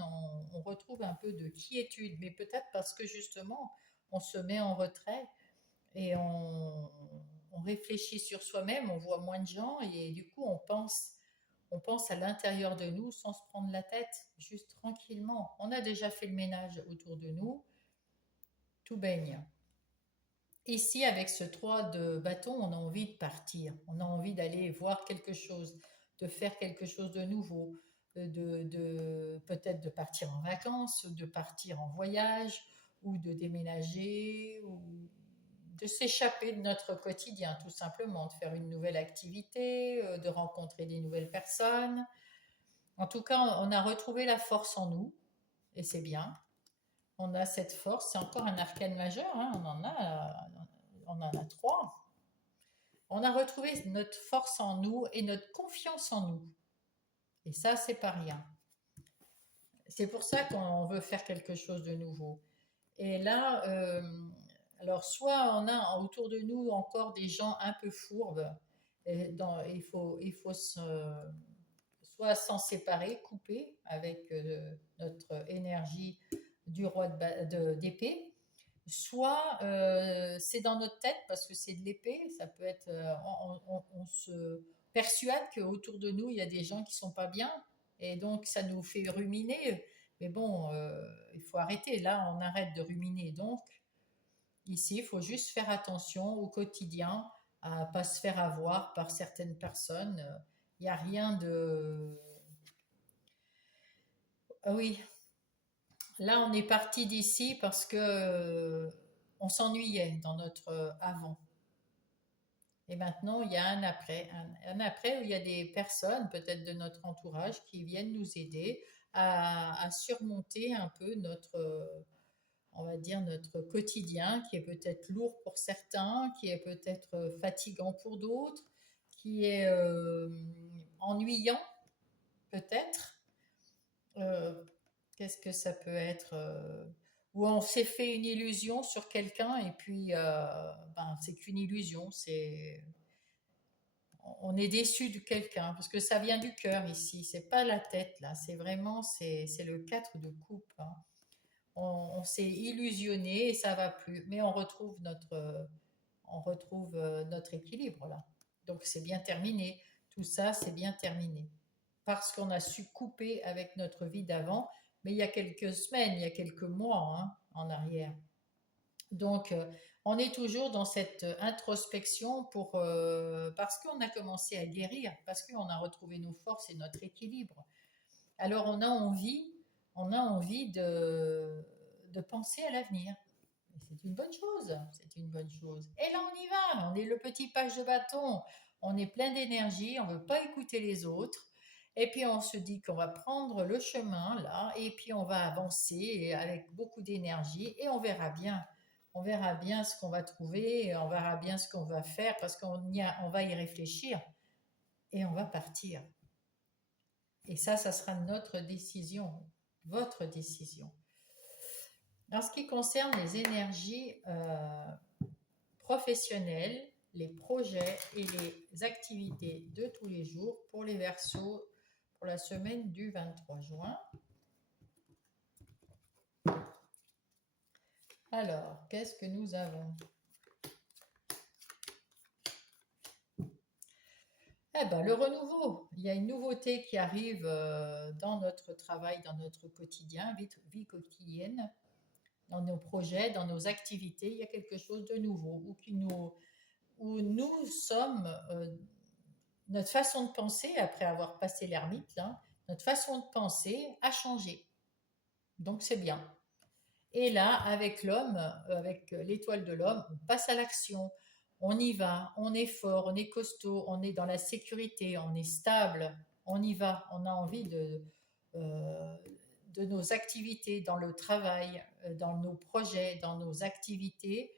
on retrouve un peu de quiétude, mais peut-être parce que justement, on se met en retrait et on réfléchit sur soi-même, on voit moins de gens et du coup, on pense à l'intérieur de nous sans se prendre la tête, juste tranquillement. On a déjà fait le ménage autour de nous, tout baigne. Ici, avec ce 3 de bâton, on a envie de partir, on a envie d'aller voir quelque chose, de faire quelque chose de nouveau, peut-être de partir en vacances, de partir en voyage, ou de déménager, ou de s'échapper de notre quotidien, tout simplement, de faire une nouvelle activité, de rencontrer des nouvelles personnes. En tout cas, on a retrouvé la force en nous, et c'est bien. On a cette force, c'est encore un arcane majeur, hein, on en a trois. On a retrouvé notre force en nous et notre confiance en nous. Et ça, c'est pas rien. C'est pour ça qu'on veut faire quelque chose de nouveau. Et là, alors soit on a autour de nous encore des gens un peu fourbes, et il faut soit s'en séparer, couper avec notre énergie du roi d'épée, soit c'est dans notre tête parce que c'est de l'épée, ça peut être, on se persuade qu'autour de nous il y a des gens qui sont pas bien et donc ça nous fait ruminer. Mais bon, il faut arrêter. Là, on arrête de ruminer. Donc ici, il faut juste faire attention au quotidien à pas se faire avoir par certaines personnes. Il n'y a rien de. Ah oui, là, on est parti d'ici parce que on s'ennuyait dans notre avant. Et maintenant, il y a un après, un après où il y a des personnes, peut-être de notre entourage, qui viennent nous aider à surmonter un peu notre, on va dire, notre quotidien, qui est peut-être lourd pour certains, qui est peut-être fatigant pour d'autres, qui est ennuyant peut-être. Euh, Qu'est-ce que ça peut être où on s'est fait une illusion sur quelqu'un et puis ben, c'est qu'une illusion, c'est on est déçu de quelqu'un parce que ça vient du cœur ici, c'est pas la tête là, c'est vraiment c'est le 4 de coupe, hein. On s'est illusionné et ça va plus, mais on retrouve notre équilibre là. Donc c'est bien terminé, tout ça c'est bien terminé parce qu'on a su couper avec notre vie d'avant, mais il y a quelques semaines, il y a quelques mois hein, en arrière. Donc, on est toujours dans cette introspection parce qu'on a commencé à guérir, parce qu'on a retrouvé nos forces et notre équilibre. Alors, on a envie de penser à l'avenir. Et c'est une bonne chose, c'est une bonne chose. Et là, on y va, on est le petit page de bâton, on est plein d'énergie, on ne veut pas écouter les autres. Et puis on se dit qu'on va prendre le chemin là, et puis on va avancer avec beaucoup d'énergie, et on verra bien. On verra bien ce qu'on va trouver, on verra bien ce qu'on va faire, parce on va y réfléchir, et on va partir. Et ça sera notre décision, votre décision. En ce qui concerne les énergies professionnelles, les projets et les activités de tous les jours pour les Verseaux pour la semaine du 23 juin. Alors, qu'est-ce que nous avons? Eh ben, le renouveau. Il y a une nouveauté qui arrive dans notre travail, dans notre quotidien, vie quotidienne, dans nos projets, dans nos activités. Il y a quelque chose de nouveau où nous sommes, notre façon de penser, après avoir passé l'ermite, là, notre façon de penser a changé. Donc c'est bien. Et là, avec l'homme, avec l'étoile de l'homme, on passe à l'action. On y va, on est fort, on est costaud, on est dans la sécurité, on est stable, on y va, on a envie euh, de nos activités, dans le travail, dans nos projets, dans nos activités.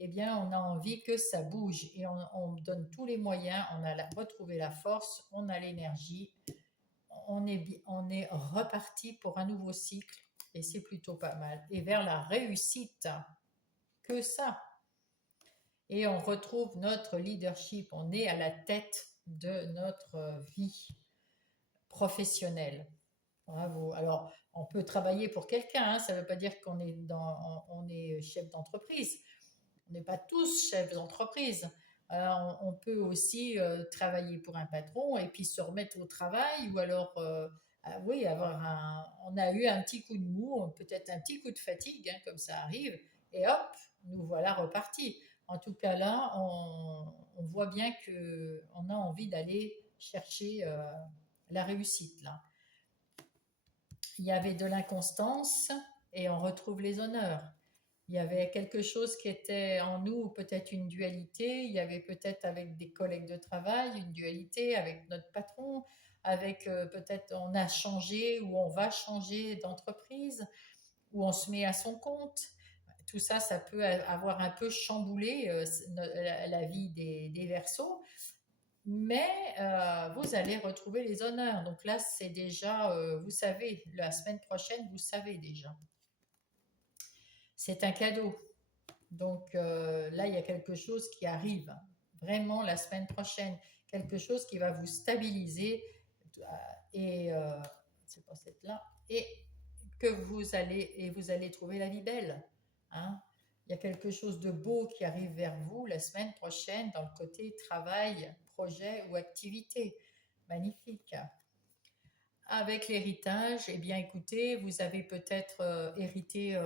eh bien, on a envie que ça bouge et on donne tous les moyens, on a retrouvé la force, on a l'énergie, on est reparti pour un nouveau cycle et c'est plutôt pas mal. Et vers la réussite, que ça. Et on retrouve notre leadership, on est à la tête de notre vie professionnelle. Bravo. Alors, on peut travailler pour quelqu'un, hein, ça ne veut pas dire on est chef d'entreprise. On n'est pas tous chefs d'entreprise. On peut aussi travailler pour un patron et puis se remettre au travail ou alors, oui, on a eu un petit coup de mou, peut-être un petit coup de fatigue, hein, comme ça arrive, et hop, nous voilà repartis. En tout cas là, on voit bien qu'on a envie d'aller chercher la réussite là. Il y avait de l'inconstance et on retrouve les honneurs. Il y avait quelque chose qui était en nous, peut-être une dualité. Il y avait peut-être avec des collègues de travail une dualité, avec notre patron, avec peut-être on a changé ou on va changer d'entreprise, ou on se met à son compte. Tout ça, ça peut avoir un peu chamboulé la vie des Verseaux. Mais vous allez retrouver les honneurs. Donc là, c'est déjà, vous savez, la semaine prochaine, vous savez déjà. C'est un cadeau. Donc là, il y a quelque chose qui arrive vraiment la semaine prochaine, quelque chose qui va vous stabiliser et c'est pas cette là et que vous allez trouver la vie belle. Hein. Il y a quelque chose de beau qui arrive vers vous la semaine prochaine dans le côté travail, projet ou activité. Magnifique. Avec l'héritage, eh bien écoutez, vous avez peut-être hérité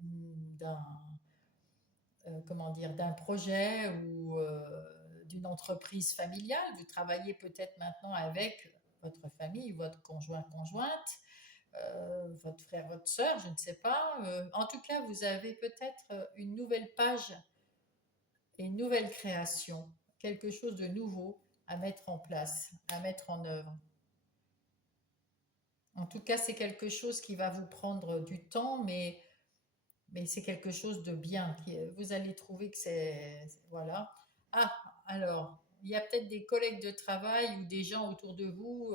d'un comment dire, d'un projet ou d'une entreprise familiale. Vous travaillez peut-être maintenant avec votre famille, votre conjoint, conjointe, votre frère, votre sœur, je ne sais pas. En tout cas, vous avez peut-être une nouvelle page et une nouvelle création, quelque chose de nouveau à mettre en place, à mettre en œuvre. En tout cas, c'est quelque chose qui va vous prendre du temps, mais c'est quelque chose de bien. Vous allez trouver que c'est... Voilà. Ah, alors, il y a peut-être des collègues de travail ou des gens autour de vous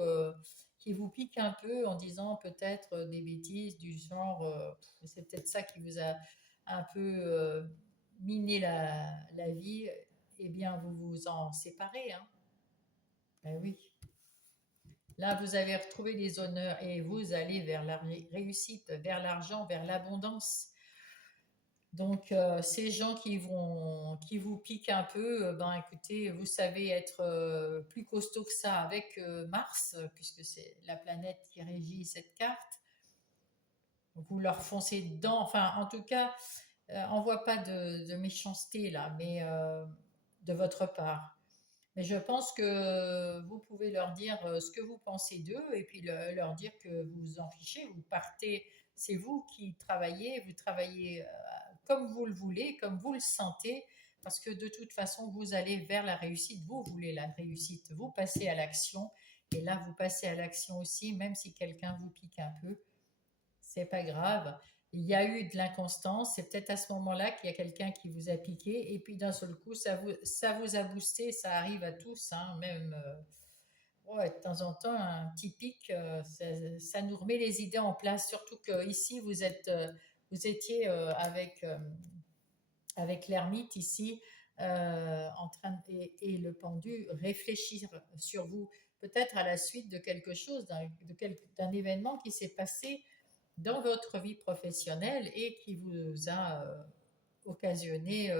qui vous piquent un peu en disant peut-être des bêtises du genre, c'est peut-être ça qui vous a un peu miné la vie. Eh bien, vous vous en séparez. Hein. Ben oui. Là, vous avez retrouvé les honneurs et vous allez vers la réussite, vers l'argent, vers l'abondance. Donc, ces gens qui vous piquent un peu, ben écoutez, vous savez être plus costaud que ça avec Mars, puisque c'est la planète qui régit cette carte. Vous leur foncez dedans. Enfin, en tout cas, on voit pas de méchanceté là, mais de votre part. Mais je pense que vous pouvez leur dire ce que vous pensez d'eux et puis leur dire que vous vous en fichez, vous partez, c'est vous qui travaillez, vous travaillez comme vous le voulez, comme vous le sentez, parce que de toute façon, vous allez vers la réussite, vous voulez la réussite, vous passez à l'action, et là, vous passez à l'action aussi, même si quelqu'un vous pique un peu, c'est pas grave. Il y a eu de l'inconstance, c'est peut-être à ce moment-là qu'il y a quelqu'un qui vous a piqué, et puis d'un seul coup, ça vous a boosté, ça arrive à tous, hein, même ouais, de temps en temps, un petit pic, ça nous remet les idées en place, surtout que ici, vous étiez avec l'ermite ici, en train et le pendu réfléchir sur vous, peut-être à la suite de quelque chose, d'un événement qui s'est passé dans votre vie professionnelle et qui vous a occasionné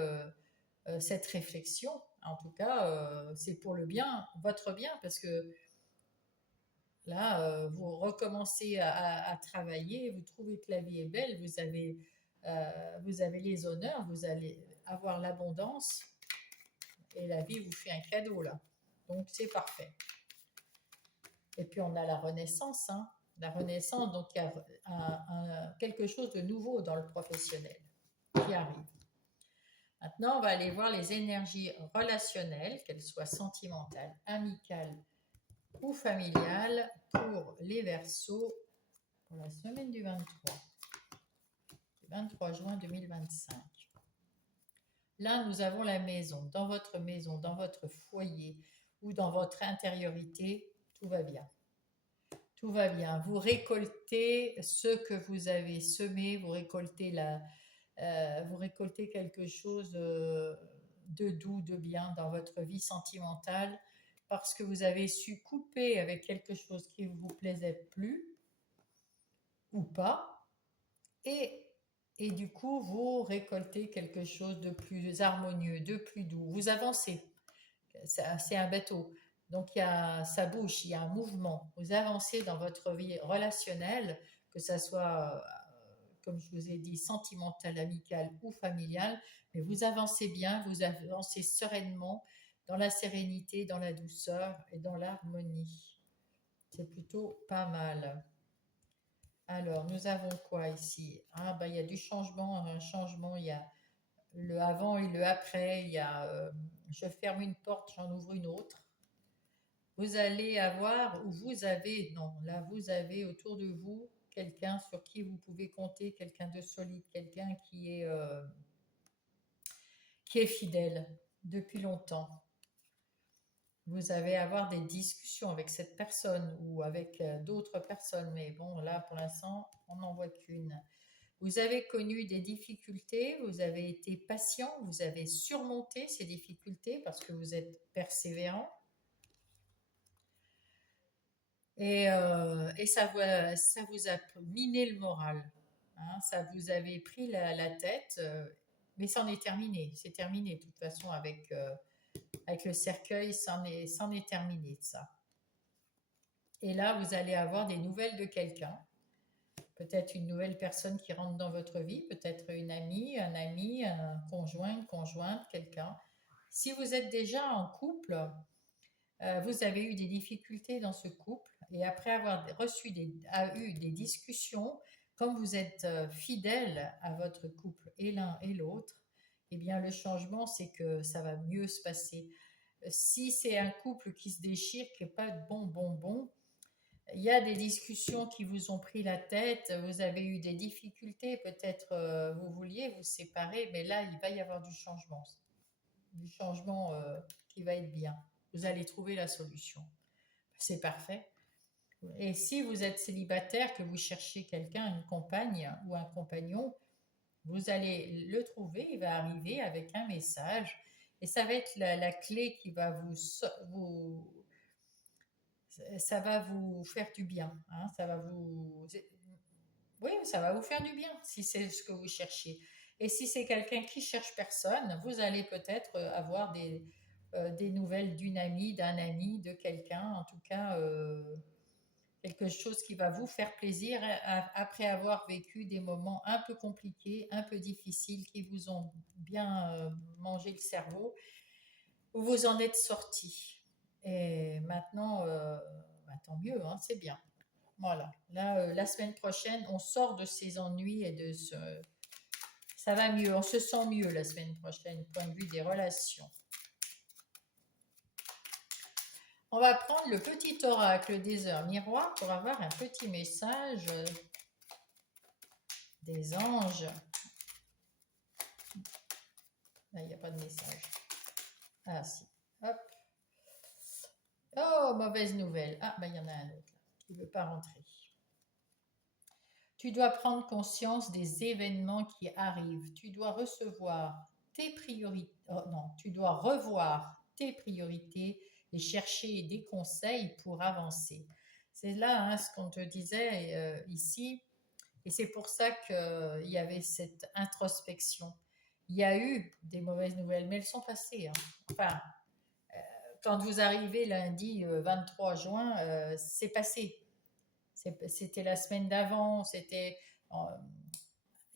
cette réflexion. En tout cas, c'est pour le bien, votre bien, parce que là, vous recommencez à travailler, vous trouvez que la vie est belle, vous avez les honneurs, vous allez avoir l'abondance et la vie vous fait un cadeau là. Donc c'est parfait. Et puis on a la renaissance, hein. La renaissance, donc il y a quelque chose de nouveau dans le professionnel qui arrive. Maintenant, on va aller voir les énergies relationnelles, qu'elles soient sentimentales, amicales ou familiales, pour les Verseaux pour la semaine du 23 juin 2025. Là, nous avons la maison. Dans votre foyer ou dans votre intériorité, tout va bien. Tout va bien. Vous récoltez ce que vous avez semé, vous récoltez quelque chose de doux, de bien dans votre vie sentimentale parce que vous avez su couper avec quelque chose qui ne vous plaisait plus ou pas et, et du coup vous récoltez quelque chose de plus harmonieux, de plus doux. Vous avancez, c'est un bateau. Donc ça bouge, il y a un mouvement. Vous avancez dans votre vie relationnelle, que ça soit, comme je vous ai dit, sentimentale, amicale ou familiale, mais vous avancez bien, vous avancez sereinement, dans la sérénité, dans la douceur et dans l'harmonie. C'est plutôt pas mal. Alors, nous avons quoi ici? Ah, bah, il y a du changement, un changement, il y a le avant et le après, il y a je ferme une porte, j'en ouvre une autre. Vous allez avoir, ou vous avez, non, là vous avez autour de vous quelqu'un sur qui vous pouvez compter, quelqu'un de solide, quelqu'un qui est fidèle depuis longtemps. Vous allez avoir des discussions avec cette personne ou avec d'autres personnes, mais bon, là pour l'instant, on n'en voit qu'une. Vous avez connu des difficultés, vous avez été patient, vous avez surmonté ces difficultés parce que vous êtes persévérant. Et ça vous a miné le moral. Hein, ça vous avait pris la tête, mais c'en est terminé. C'est terminé de toute façon avec le cercueil, c'en est terminé de ça. Et là, vous allez avoir des nouvelles de quelqu'un. Peut-être une nouvelle personne qui rentre dans votre vie, peut-être une amie, un ami, un conjoint, une conjointe, quelqu'un. Si vous êtes déjà en couple, vous avez eu des difficultés dans ce couple et après avoir eu des discussions, comme vous êtes fidèle à votre couple et l'un et l'autre, eh bien le changement c'est que ça va mieux se passer. Si c'est un couple qui se déchire, qui n'est pas bon, il y a des discussions qui vous ont pris la tête, vous avez eu des difficultés, peut-être vous vouliez vous séparer, mais là il va y avoir du changement qui va être bien. Vous allez trouver la solution. C'est parfait. Et si vous êtes célibataire, que vous cherchez quelqu'un, une compagne ou un compagnon, vous allez le trouver, il va arriver avec un message et ça va être la clé qui va ça va vous faire du bien. Hein, oui, ça va vous faire du bien si c'est ce que vous cherchez. Et si c'est quelqu'un qui cherche personne, vous allez peut-être avoir des nouvelles d'une amie, d'un ami, de quelqu'un, en tout cas quelque chose qui va vous faire plaisir après avoir vécu des moments un peu compliqués, un peu difficiles, qui vous ont bien mangé le cerveau. Vous en êtes sorti. Et maintenant, bah, tant mieux, hein, c'est bien. Voilà. Là, la semaine prochaine, on sort de ces ennuis et de ce. Ça va mieux, on se sent mieux la semaine prochaine, du point de vue des relations. On va prendre le petit oracle des heures miroirs pour avoir un petit message des anges. Là, il n'y a pas de message. Ah, si. Hop. Oh, mauvaise nouvelle. Ah, ben, il y en a un autre qui ne veut pas rentrer. Tu dois prendre conscience des événements qui arrivent. Tu dois recevoir tes priorités. Oh, non, tu dois revoir tes priorités et chercher des conseils pour avancer. C'est là hein, ce qu'on te disait ici. Et c'est pour ça qu'il y avait cette introspection. Il y a eu des mauvaises nouvelles, mais elles sont passées. Hein. Enfin, quand vous arrivez lundi 23 juin, c'est passé. C'était la semaine d'avant, euh,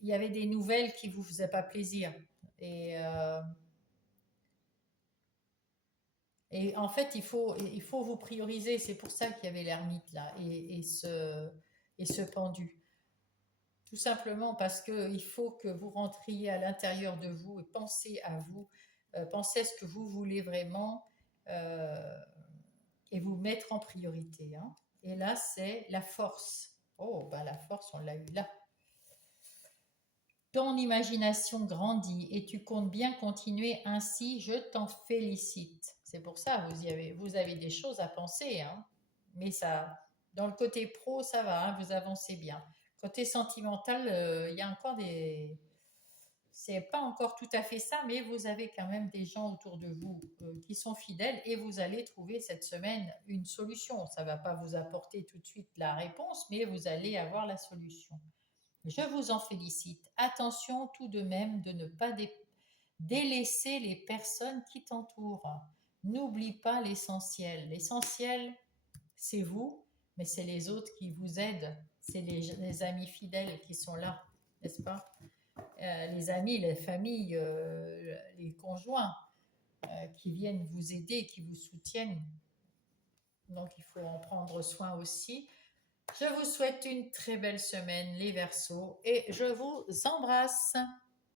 il y avait des nouvelles qui vous faisaient pas plaisir. Et, euh, et en fait, il faut vous prioriser. C'est pour ça qu'il y avait l'ermite là et ce pendu. Tout simplement parce qu'il faut que vous rentriez à l'intérieur de vous et pensez à vous, pensez à ce que vous voulez vraiment euh, et vous mettre en priorité. Hein. Et là, c'est la force. Oh, ben la force, on l'a eu là. Ton imagination grandit et tu comptes bien continuer ainsi, je t'en félicite. C'est pour ça, vous avez des choses à penser, hein. Mais ça, dans le côté pro, ça va, hein, vous avancez bien. Côté sentimental, il y a encore des... C'est pas encore tout à fait ça, mais vous avez quand même des gens autour de vous qui sont fidèles et vous allez trouver cette semaine une solution. Ça va pas vous apporter tout de suite la réponse, mais vous allez avoir la solution. Je vous en félicite. Attention tout de même de ne pas délaisser les personnes qui t'entourent. N'oublie pas l'essentiel. L'essentiel, c'est vous, mais c'est les autres qui vous aident. C'est les amis fidèles qui sont là, n'est-ce pas? Les amis, les familles, les conjoints qui viennent vous aider, qui vous soutiennent. Donc il faut en prendre soin aussi. Je vous souhaite une très belle semaine, les Verseaux, et je vous embrasse.